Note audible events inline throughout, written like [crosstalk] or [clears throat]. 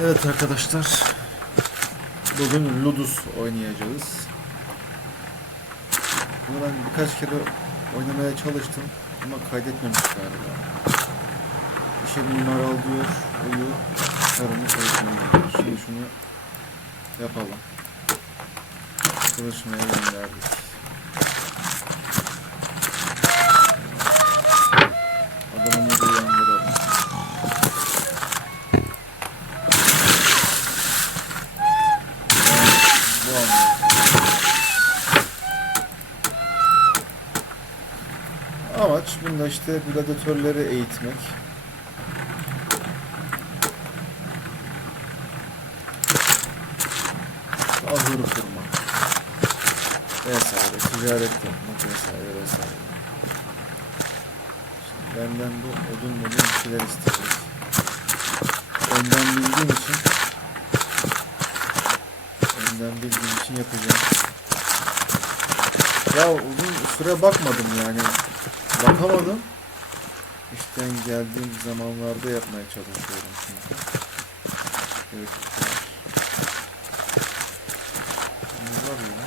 Evet arkadaşlar. Bugün Ludus oynayacağız. Bunu ben birkaç kere oynamaya çalıştım ama kaydetmemiş galiba. İşe mimar al diyor, uyu, karını diyor. Şimdi şunu yapalım. Çalışmaya gönderdik. Bunda işte gladyatörleri eğitmek. Ahırı kurmak. Vesaire, ticaret yapmak vesaire vesaire. Şimdi benden bu odun modun bir şeyler isteyecek. Önden bildiğim için önden bildiğim için yapacağım. Ya uzun süre bakmadım yani. Bakamadım. İşten geldiğim zamanlarda yapmaya çalışıyorum çünkü. Evet. Var ya?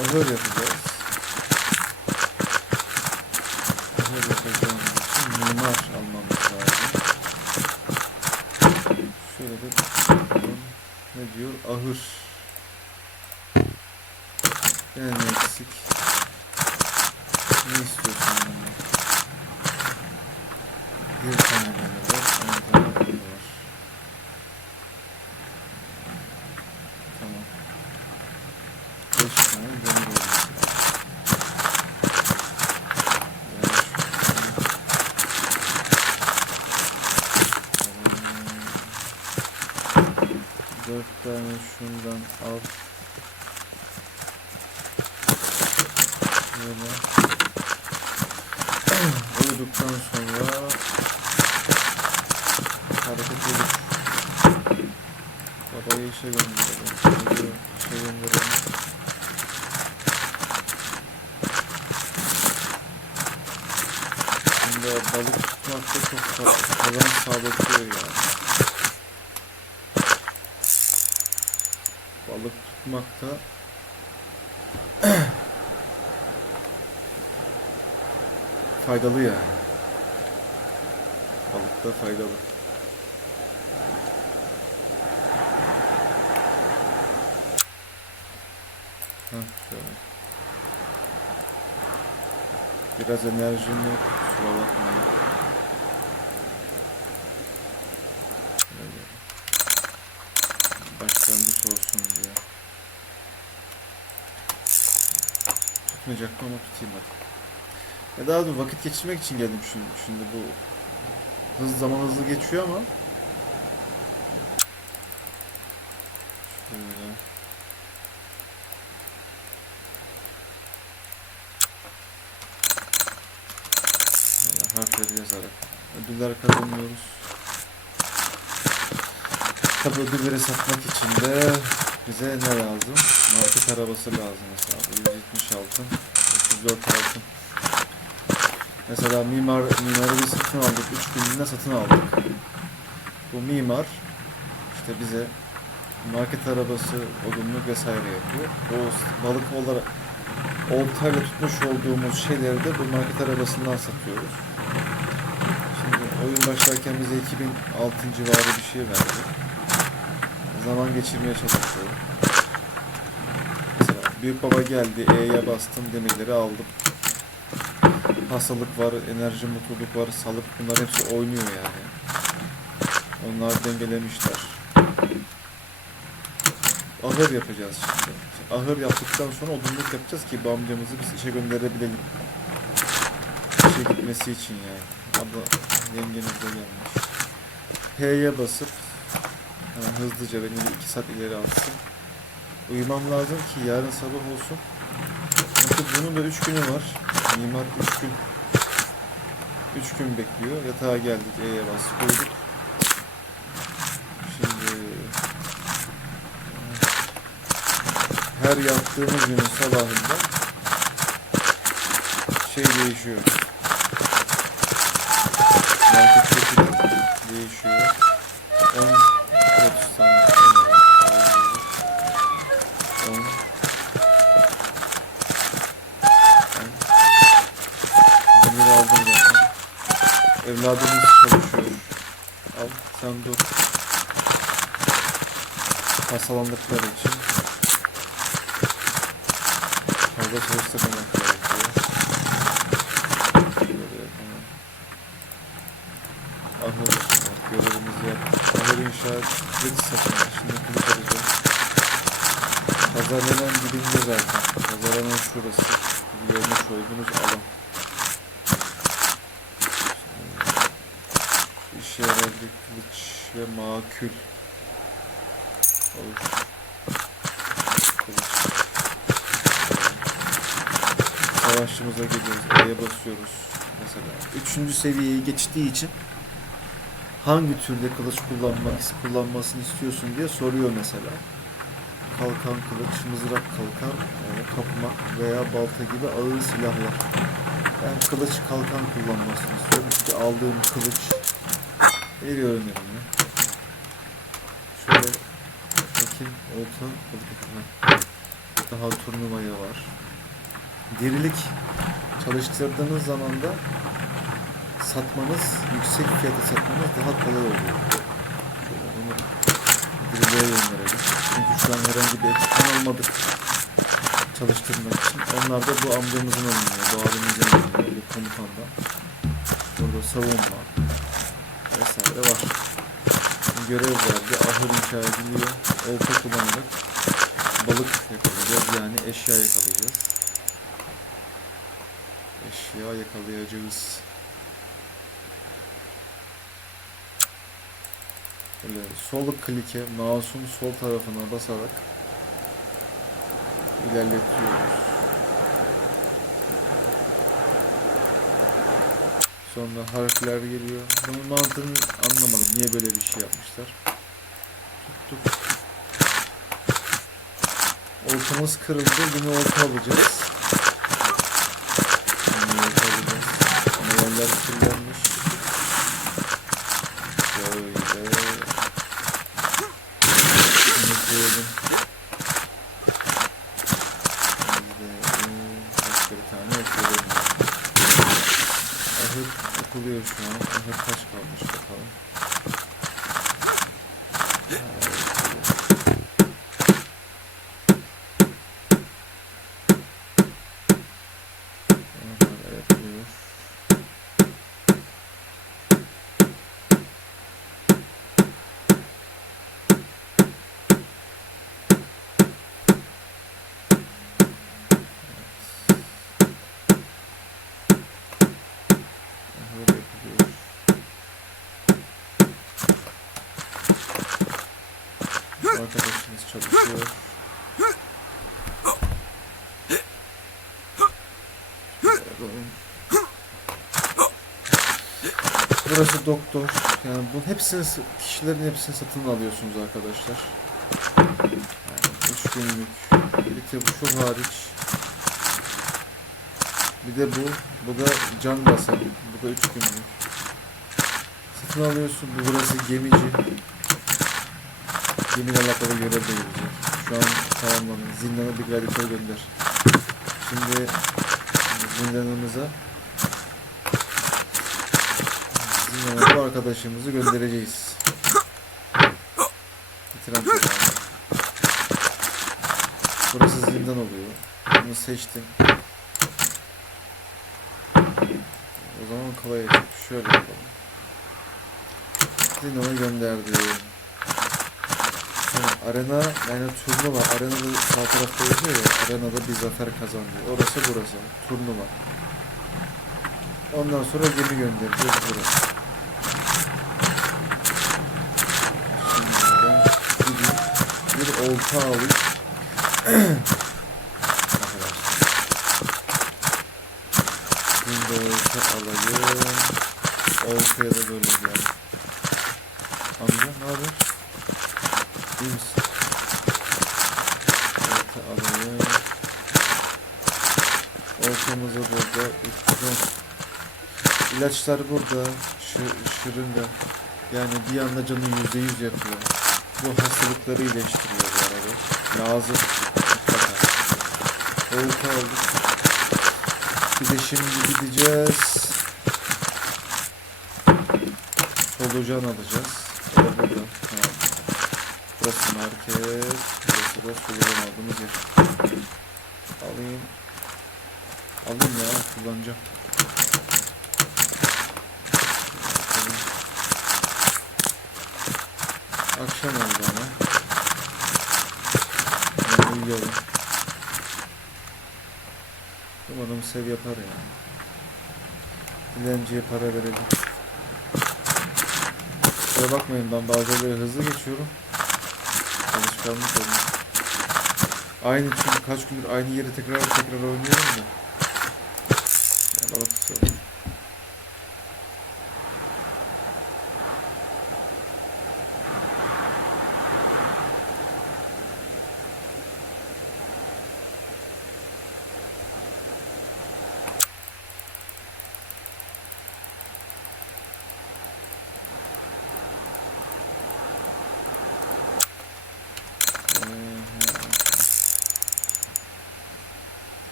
Ahır yapacağız. Ahır yapacağımız için mimar almamız lazım. Şöyle de bakalım. ne diyor? Ahır. Gene ne eksik? Ne istiyorsun benden? Bir tane demir var, on tane demir var. Tamam. Beş tane demir Tamam. Dört tane şundan al. Böyle. Uyuduktan sonra hareket olur. Babayı işe gönderelim. İşe gönderelim. Şimdi balık tutmak da çok ka- kazanç sağlatıyor yani. Balık tutmak da [clears throat] faydalı yani. Da faydalı. Şöyle. Biraz enerjim yok. Kusura bakmayın. Başlangıç olsun diye. Tutmayacaktım ama tutayım hadi. Ya daha da vakit geçirmek için geldim şimdi, şimdi bu hız zaman hızlı geçiyor ama şöyle Böyle harfleri yazarak ödüller kazanıyoruz. Tabi ödülleri satmak için de bize ne lazım? Market arabası lazım mesela. Bu 176 34 altın. Mesela mimar mimarı bir satın aldık. 3 günlüğüne satın aldık. Bu mimar işte bize market arabası, odunluk vesaire yapıyor. O balık olarak oltayla tutmuş olduğumuz şeyleri de bu market arabasından satıyoruz. Şimdi oyun başlarken bize 2006 civarı bir şey verdi. Zaman geçirmeye çalışıyorum. Mesela büyük baba geldi, E'ye bastım, demirleri aldım hastalık var, enerji, mutluluk var, sağlık bunlar hepsi oynuyor yani. Onlar dengelemişler. Ahır yapacağız şimdi. Ahır yaptıktan sonra odunluk yapacağız ki bu amcamızı biz işe gönderebilelim. İşe gitmesi için yani. Abla yengemiz de gelmiş. P'ye basıp hemen hızlıca beni bir iki saat ileri alsın. Uyumam lazım ki yarın sabah olsun. Çünkü bunun da 3 günü var. Mimar 3 gün 3 gün bekliyor. Yatağa geldik. E'ye bastık. Uyuduk. Şimdi her yattığımız günün sabahında şey değişiyor. Marketteki Evladımız çalışıyor. Al sen dur. Hastalandıkları için. Fazla. Böyle yapalım. Ahır. Görevimizi yaptık. Ahır inşaat kredi satın. Şimdi bunu arayacağız. Pazarlanan dibinde zaten. Pazarlanan şurası. Görmüş olduğunuz alan. İşe kılıç ve makül. Olur. Kılıç. Savaşçımıza geliyoruz. E'ye basıyoruz. Mesela. Üçüncü seviyeyi geçtiği için hangi türde kılıç kullanmak kullanmasını istiyorsun diye soruyor mesela. Kalkan kılıç, mızrak kalkan, e, tokmak veya balta gibi ağır silahlar. Ben kılıç kalkan kullanmasını istiyorum. Çünkü aldığım kılıç veriyorum elime. Şöyle bakayım olta. Daha turnuvaya var. Dirilik çalıştırdığınız zaman da satmanız, yüksek fiyata satmanız daha kolay oluyor. Şöyle bunu diriliğe gönderelim. Çünkü şu an herhangi bir ekipman almadık çalıştırmak için. Onlar da bu amcamızın alınıyor, bu abimizin alınıyor, komutanda. Burada savunma vesaire var. Görev verdi, ahır inşa ediliyor. Olta kullanarak balık yakalayacağız, yani eşya yakalayacağız. Eşya yakalayacağız. Böyle sol klike mouse'un sol tarafına basarak ilerletiyoruz. Sonra harfler geliyor. Bunun mantığını anlamadım. Niye böyle bir şey yapmışlar? Tuttuk. Oltamız kırıldı. Bunu olta alacağız. Arkadaşımız çalışıyor. Burası doktor. Yani bu hepsini kişilerin hepsini satın alıyorsunuz arkadaşlar. Yani üç günlük. Bir de şu hariç. Bir de bu. Bu da can basan. Bu da üç günlük. Satın alıyorsun. Bu burası gemici. Gemiyle alakalı görev de gelecek. Şu an tamamlandı. Zindana bir gladiatör gönder. Şimdi zindanımıza zindana bu arkadaşımızı göndereceğiz. Bitiren. Burası zindan oluyor. Bunu seçtim. O zaman kolay. Şöyle yapalım. Zindana gönderdim. Arena yani turnuva. Arenada sağ tarafta yazıyor ya. Arenada bir zafer kazandı. Orası burası. Turnuva. Ondan sonra gemi göndereceğiz burası. Şimdi ben gideyim. Bir olta alayım. Olta alayım. Oltaya da böyle yani. Amca ne haber? İyi misin? Olta alayım. Oltamızı burada. 310. İlaçlar burada. Şı şırınga. Yani bir anda canı yüzde yüz yapıyor. Bu hastalıkları iyileştiriyor bu arada. Lazım. Olta aldık. Bir de şimdi gideceğiz. solucan alacağız. O da burada. Tamam. Market. Burası da solucan aldığımız yer. Alayım. Alayım ya kullanacağım. Akşam oldu ama. Ben uyuyalım. Umarım sev yapar yani. Dilenciye para verelim. Kusura bakmayın ben bazen böyle hızlı geçiyorum. Alışkanlık olmuş. Aynı çünkü kaç gündür aynı yeri tekrar tekrar oynuyorum da. Ya balık tutuyorum.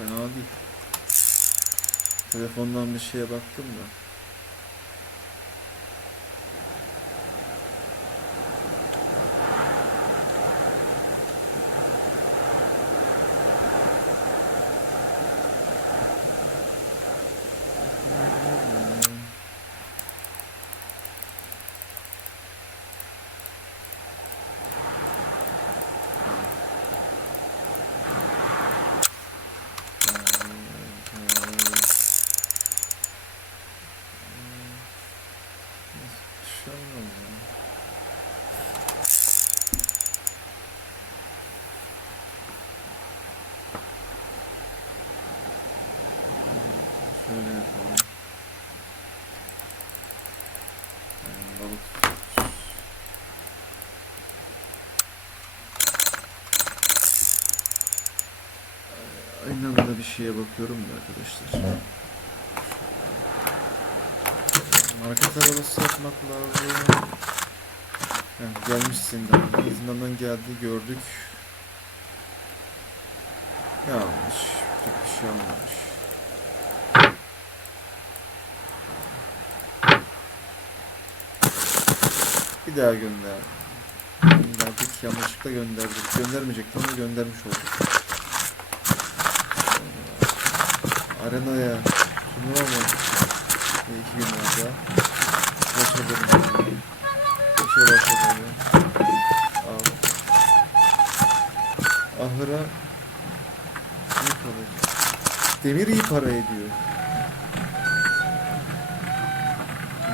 Fena değil. Telefondan bir şeye baktım da. Şey olmaz ya. Şöyle yapalım. Balık. Aynı anda bir şeye bakıyorum da arkadaşlar. Market arabası yapmak lazım. Yani gelmiş zindandan. Zindandan geldi gördük. Yanlış. Bir şey olmamış. Bir daha gönder. Gönderdik. Yanlışlıkla gönderdik. Göndermeyecektim ama göndermiş olduk. Arenaya turnuva mı? Bir iki gün var daha. Başladım. İşe başladım. Al. Ahıra ne kalacak? Demir iyi para ediyor.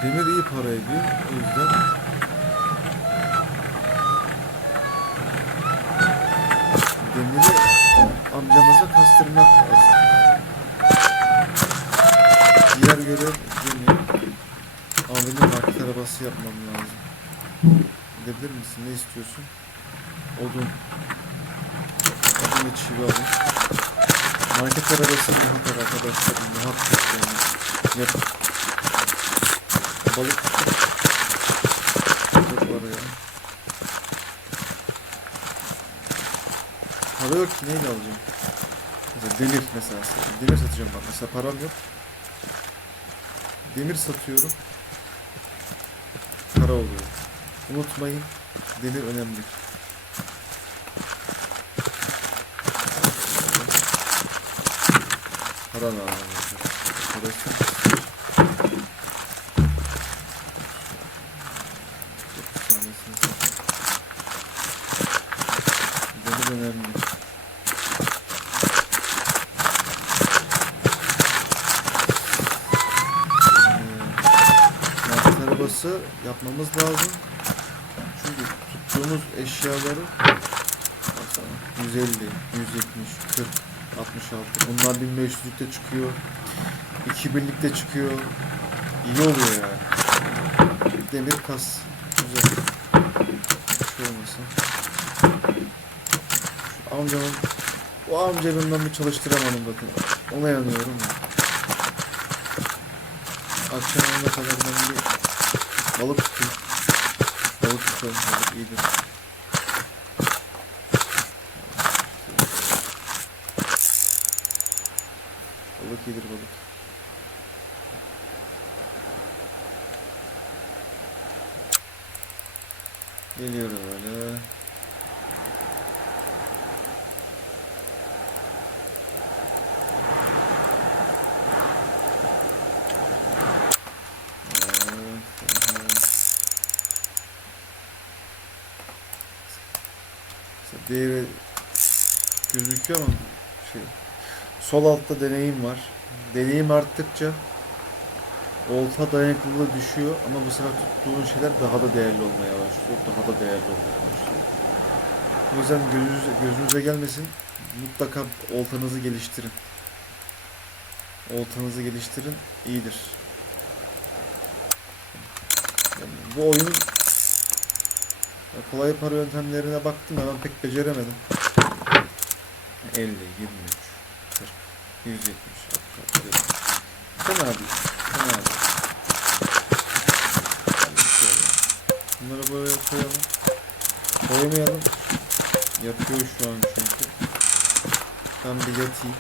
Demir iyi para ediyor. O yüzden kastırmak lazım. Diğer görev demir. Ama benim arabası yapmam lazım. Gidebilir misin? Ne istiyorsun? Odun. Odun ve çivi alayım. Market arabası muhakkak arkadaşlar. Muhakkak yani. Yap. Balık. Çok var ya. Para yok ki neyle alacağım? Mesela demir mesela. Demir satacağım bak. Mesela param yok. Demir satıyorum. Para oluyor. Unutmayın. Demir önemli. Para lazım. Arkadaşlar. Dokuz tanesini sat. Demir önemli. Market arabası yapmamız lazım. Çünkü tuttuğumuz eşyaları baksana 150, 170, 40, 66 bunlar 1500'lükte çıkıyor. 2000'likte çıkıyor. İyi oluyor yani. Demir kas. Güzel. Şu olmasın. Şu amcamın o amcamından bir çalıştıramadım bakın. Ona yanıyorum ya. Akşam ona kadar ben bir balık tutayım. Balık tutalım. Balık iyidir. Balık iyidir balık. Geliyoruz böyle. Evet, evet. Diğeri gözüküyor ama şey sol altta deneyim var. Deneyim arttıkça olta dayanıklılığı düşüyor ama bu sefer tuttuğun şeyler daha da değerli olmaya başlıyor. Daha da değerli olmaya başlıyor. O yüzden gözünüz, gözünüze gelmesin. Mutlaka oltanızı geliştirin. Oltanızı geliştirin. iyidir. Yani bu oyunun ya kolay para yöntemlerine baktım da ben pek beceremedim. 50, 23, 40, 170, 66, Fena değil. Fena değil. Bunları böyle koyalım. Koyamayalım. Yapıyor şu an çünkü. Ben bir yatayım.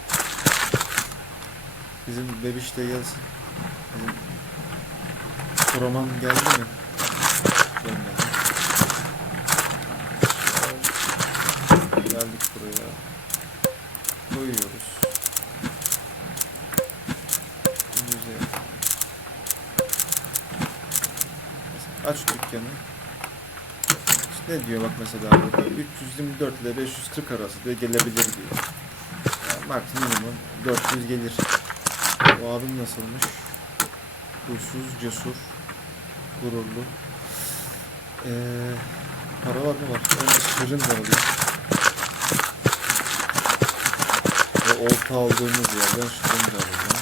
Bizim bebiş de gelsin. Bizim Kuraman geldi mi? Gelmedi. Geldik buraya. Koyuyoruz. Güzel. Mesela aç dükkanı. İşte ne diyor bak mesela burada 324 ile 540 arası diye gelebilir diyor. Yani maksimum 400 gelir. O abim nasılmış? Huysuz, cesur, gururlu. Ee, para var mı var? Önce sırrın da alayım. Ve olta aldığımız yerden şırın da alacağım.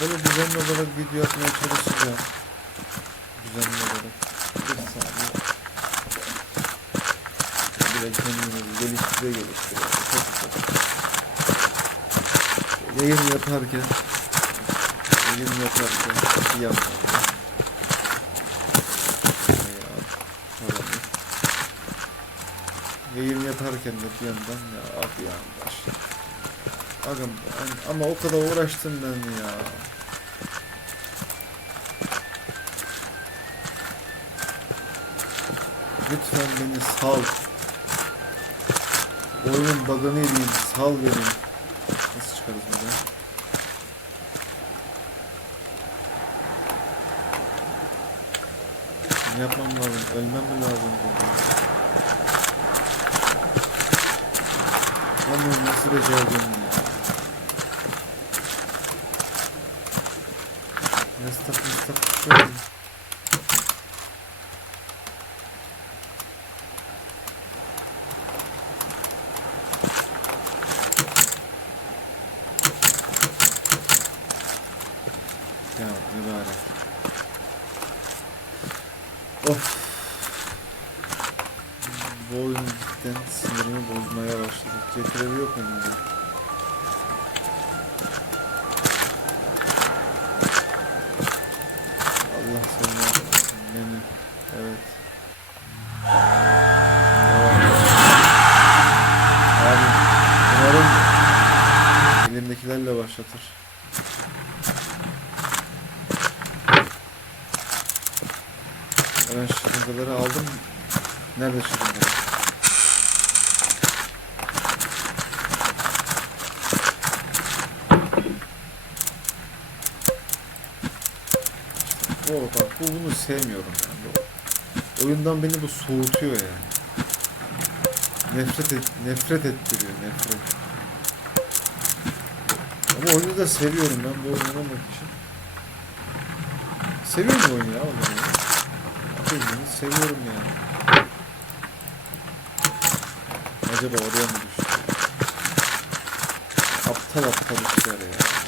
Böyle düzenli olarak video atmaya çalışacağım. Düzenli olarak. Bir saniye. Biraz kendimizi geliştire geliştire. Çok çok. Yayın yaparken yayın yaparken bir yandan yayın yaparken de bir yandan ya abi yandaş Agam ben- ama o kadar uğraştım ben ya. Lütfen beni sal. Oyunun bug'ını yediğim sal beni. Nasıl çıkarız buradan? Ne yapmam lazım? Ölmem mi lazım bugün? Ben bunu nasıl becerdim ya? Restart restart bir şey oldu. Ya mübarek. Of. Bu oyun cidden sinirimi bozmaya başladı. Getirevi yok bunda? Allah seni. Menü. Evet. Devam. Abi umarım elimdekilerle başlatır. Ben şırıngaları aldım. Nerede şırıngalar? O bak bu bunu sevmiyorum yani. Bu, oyundan beni bu soğutuyor yani. Nefret et, nefret ettiriyor nefret. Ama oyunu da seviyorum ben bu oyunu oynamak için. Seviyorum bu oyunu ya oynamayı. Bildiğiniz seviyorum yani. Acaba oraya mı düştü? Aptal aptal işler ya.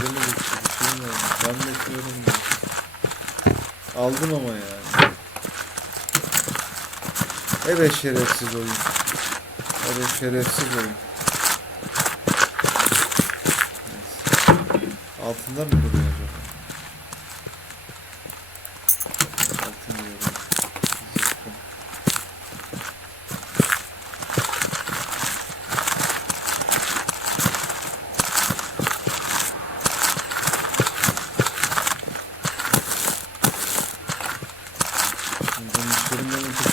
Oraya mı düştü? Bir şey mi oldu? Zannetmiyorum da. Aldım ama yani. Evet şerefsiz oyun. Evet şerefsiz oyun. Altında mı duruyor acaba? Altın diyorum. Zıkkım.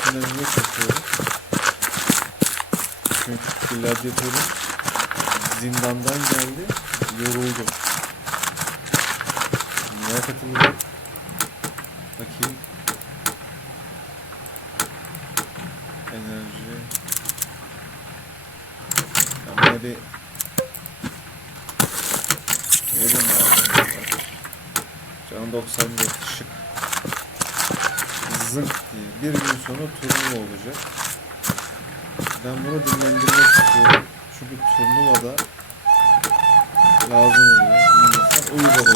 üstünden niye çekiyorum? Çünkü gladyatörün zindandan geldi, yoruldu. Neye katılacak? Bakayım. Enerji. Ben bir Yedim abi. Canı 94 şık. Zınk diye. Bir gün sonra turnuva olacak. Ben bunu dinlendirmek istiyorum. Çünkü turnuvada lazım oluyor. İnsan uyu baba.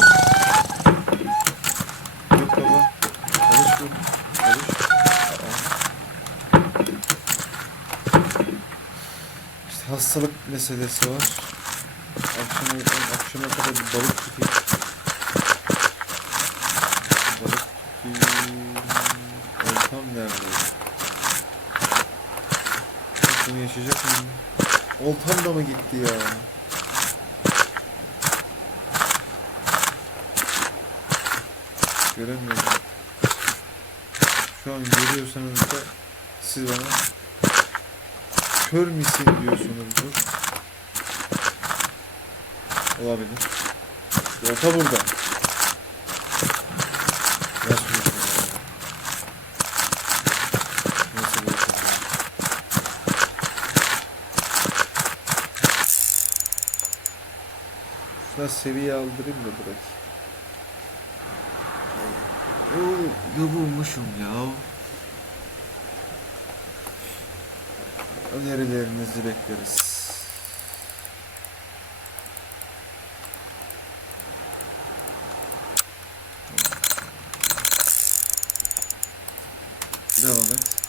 Yok baba. Çalış bu. Çalış. İşte hastalık meselesi var. Akşama, akşama kadar bir balık tutayım. Oltam da mı gitti ya? Göremiyorum. Şu an görüyorsanız da siz bana kör müsün diyorsunuzdur. Olabilir. Olta burada. Nasıl yok ya? Nasıl yok ya? Şuna seviye aldırayım da bırak. Oo, yorulmuşum ya. Önerilerinizi bekleriz. Devam et.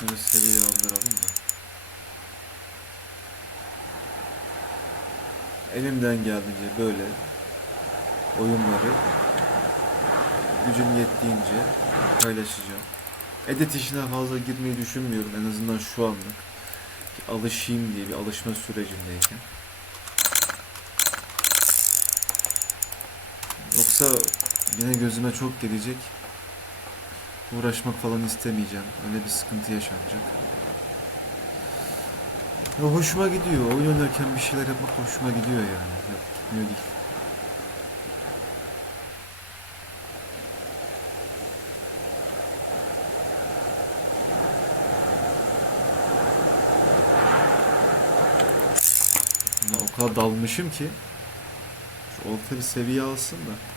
Şunu seviye aldıralım da. Elimden geldiğince böyle oyunları gücüm yettiğince paylaşacağım. Edit işine fazla girmeyi düşünmüyorum en azından şu anlık. Ki alışayım diye bir alışma sürecindeyken. Yoksa yine gözüme çok gelecek. Uğraşmak falan istemeyeceğim. Öyle bir sıkıntı yaşanacak. Ya hoşuma gidiyor. Oyun oynarken bir şeyler yapmak hoşuma gidiyor yani. Yok, gitmiyor değil. Ya o kadar dalmışım ki şu olta bir seviye alsın da.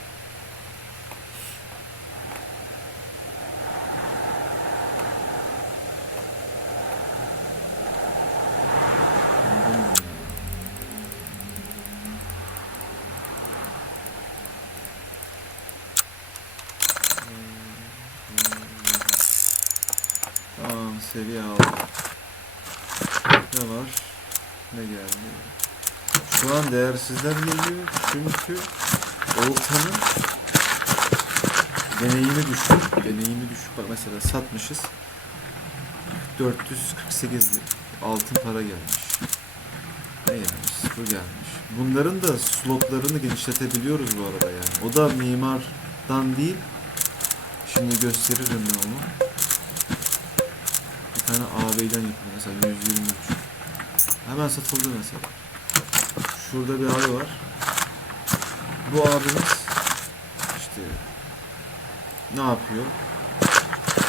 Geliyor çünkü oltanın deneyimi düşük. Deneyimi düşük. Bak mesela satmışız. 448 altın para gelmiş. Ne gelmiş? Bu gelmiş. Bunların da slotlarını genişletebiliyoruz bu arada yani. O da mimardan değil. Şimdi gösteririm ben onu. Bir tane ağabeyden yapıldı mesela 123. Hemen satıldı mesela. Şurada bir abi var. Bu abimiz işte ne yapıyor?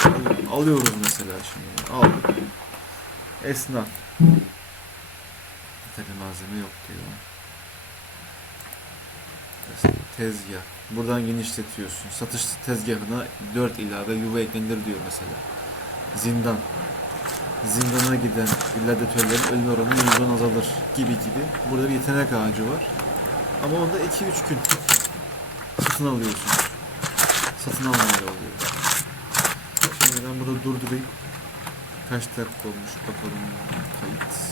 Al- Alıyoruz mesela şimdi. Aldık. Esnaf. Tabi malzeme yok diyor. Tezgah. Buradan genişletiyorsun. Satış tezgahına 4 ilave yuva eklenir diyor mesela. Zindan. Zindana giden gladyatörlerin ölüm oranı %10 azalır gibi gibi. Burada bir yetenek ağacı var. Ama onda 2-3 gün satın alıyorsun. Satın almayla oluyor. Şimdi ben burada durdurayım. Kaç dakika olmuş bakalım. Kayıt.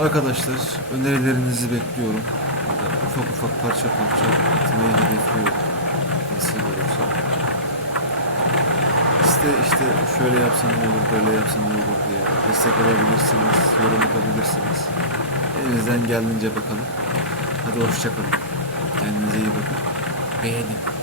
Arkadaşlar önerilerinizi bekliyorum. Ufak ufak parça parça atmayı hedefliyorum. Nasıl olursa. İşte işte şöyle yapsan ne olur, böyle yapsan ne olur diye destek olabilirsiniz, yorum yapabilirsiniz. Elinizden geldiğince bakalım. Hadi hoşçakalın. Kendinize iyi bakın. Beğenin.